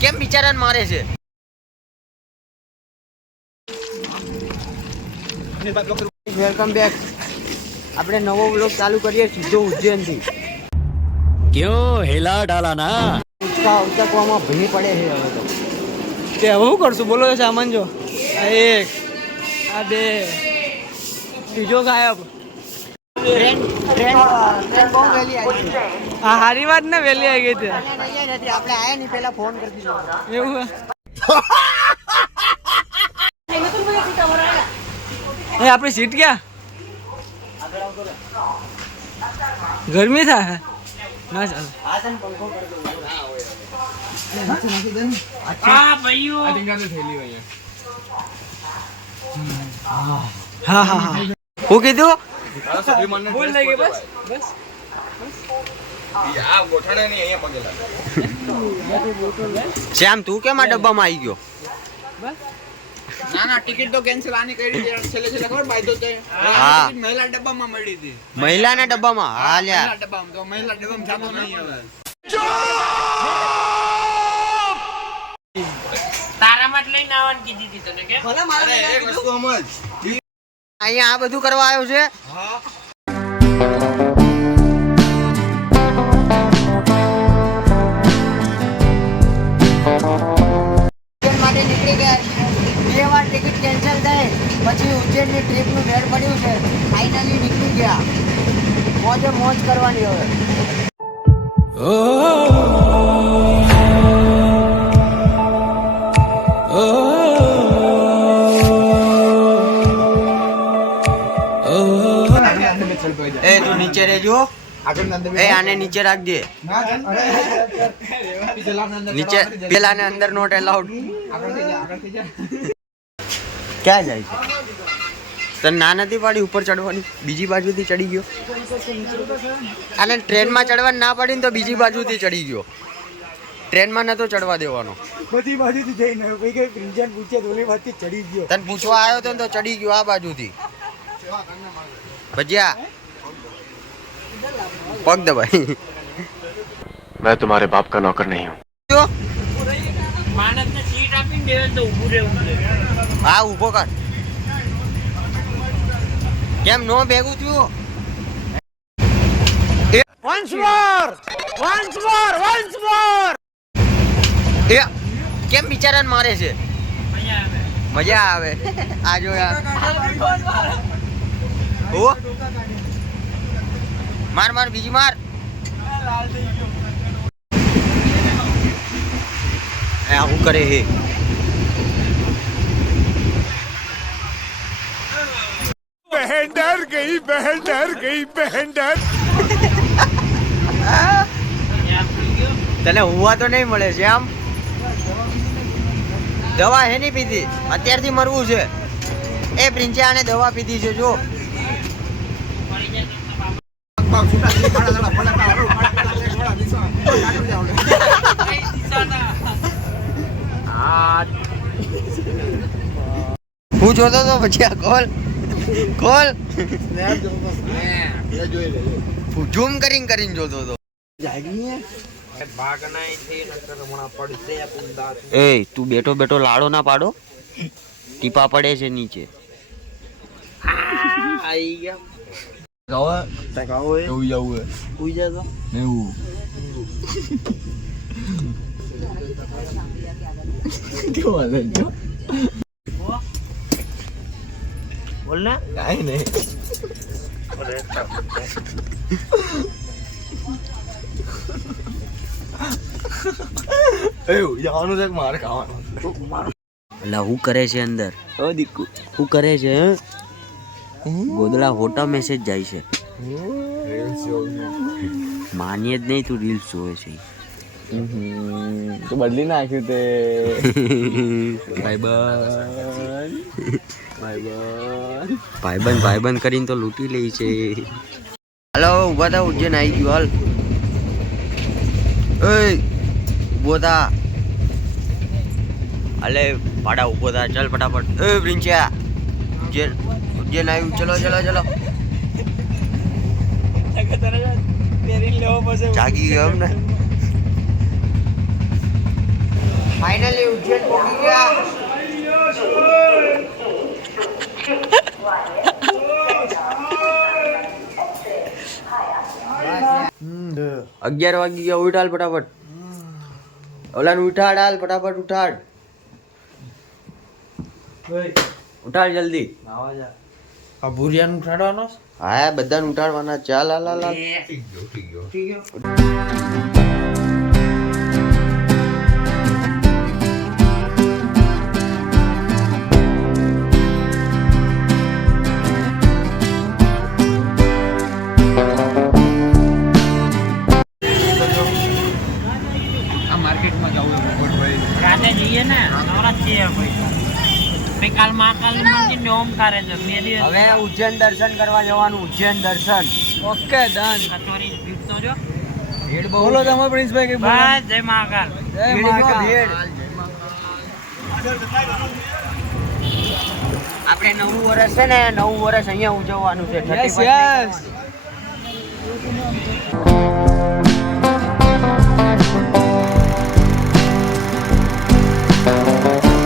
કેમ બિચારાને મારે છે? Welcome back. આપણે નવો વ્લોગ ચાલુ કરીએ સીધો ઉજ્જૈન થી. क्यों हिला डाला ना ઉચકવામાં ભીની પડે છે હવે તો. તે હવે શું કરશું બોલો તો સામાન જો. આ એક, આ બે, ત્રીજો ગાયબ. ટ્રેન બહુ વહેલી આવી છે. આ હારી વાત ને વહેલી આવી ગઈ તે. આપણે આયા નહીં પહેલા ફોન કરી દીધો. એવું હે આપણી સીટ ક્યાં? ગરમી થાય ના ચાલે. હા હા હા હું કીધું? ભૂલ થઈ ગઈ બસ બસ. શ્યામ તું કેમ આ ડબ્બામાં આવી ગયો? ના ના ટિકિટ તો કેન્સલ આની કરી દે છેલ્લે ખબર બાયદો તે હા મહિલા ડબ્બામાં મળી હતી. મહિલાના ડબ્બામાં? હા લ્યા મહિલા ડબ્બામાં તો મહિલા ડબ્બામાં જાતો નહીં હવે. તારામાં જ લઈને આવવાની કીધી હતી તને કે અરે એક વસ્તુ સમજ. અહીંયા આ બધું કરવા આવ્યો છે? હા માટે નીકળી ગયા. 2 વાર ટિકિટ કેન્સલ થઈ પછી ઉજ્જૈનની ટ્રીપનું મેળ પડ્યું છે. ફાઇનલી નીકળી ગયા. મોજે મોજ કરવાની હવે. એ તું નીચે રહેજો. એ આને નીચે રાખ દે. નીચે પેલાને અંદર નોટ એલાઉડ. ક્યાં જાય છે? તને ના નથી પાડી ઉપર ચડવાની? બીજી બાજુથી ચડી ગયો. અને ટ્રેનમાં ચડવાની ના પાડી ને તો બીજી બાજુથી ચડી ગયો. ટ્રેનમાં નતો ચડવા દેવાનો. બધી બાજુથી જઈને કોઈ કઈ પ્રિન્જન પૂછે તો ઓલી બાજુથી ચડી ગયો. તને પૂછવા આવ્યો તો ચડી ગયો આ બાજુથી. ભજીયા પગ દબાઈ. मैं तुम्हारे बाप का नौकर नहीं हूँ. માણસને સીટ આપીને દેવે તો ઊભું રહેવું છે. હા ઊભો કર. કેમ નો ભેગું થયું? કેમ બિચારાને મારે છે? મજા આવે. આ જો યાર. માર માર બીજી માર. આવું કરે હે. बहन डर गई बहन डर. તને હુવા તો નહીં મળે છે આમ. દવા હે નહીં પીધી? અત્યારથી મરવું છે. એ પ્રિન્સે આને દવા પીધી છે જો. હું જોતો તો પછી આ કોલ ઝૂમ કરીને જોતો તો. એ તું બેઠો લાડો ના પાડો. ટીપા પડે છે નીચે. બોલ ને કાઈ નહીં. અલા હું કરે છે અંદર? હું કરે છે? ગોદડા હોટા મેસેજ જાય છે. માનીએ જ નહીં તું રીલ્સ જોવે છે. તો બદલી નાખ્યું તે. ભાઈબંધ કરીને તો લૂંટી લે છે. હાલો ઉભા થા. ઉજ્જૈન આવી ગયું. હાલ ઉભો થા. અલે પાડા ઉભો થા. ચાલ ફટાફટ. ઉજ્જૈન આવ્યું. ચલો જાગી ગયો એમ ને ફાઇનલી ઉજ્જૈન પહોંચી ગયા અગિયાર વાગી ગયા ઉઠાડ ફટાફટ ઓલાને ઉઠાડ હાલ ફટાફટ ઉઠાડ ઉઠાડ જલ્દી આ ભૂરિયાનું ઉઠાડવાનો હા બધાને ઉઠાડવાના ચાલ હાલ હાલ હાલ. આ માર્કેટમાં જવું રાતે જઈએ ને નવરાત્રિ છે ભાઈ કાલ મહાકાલી મંદિર ને ઓમકારે છે 2 દિવસ હવે ઉજ્જૈન દર્શન કરવા જવાનું ઉજ્જૈન દર્શન ઓકે ડન કચોરી ભીડ તો જો બોલો તમે પ્રિન્સભાઈ કે બસ જય મહાકાલ જય મહાકાલ આપણે નવું વર્ષ છે ને નવું વર્ષ અહીંયા ઉજવવાનું છે યસ 31 યસ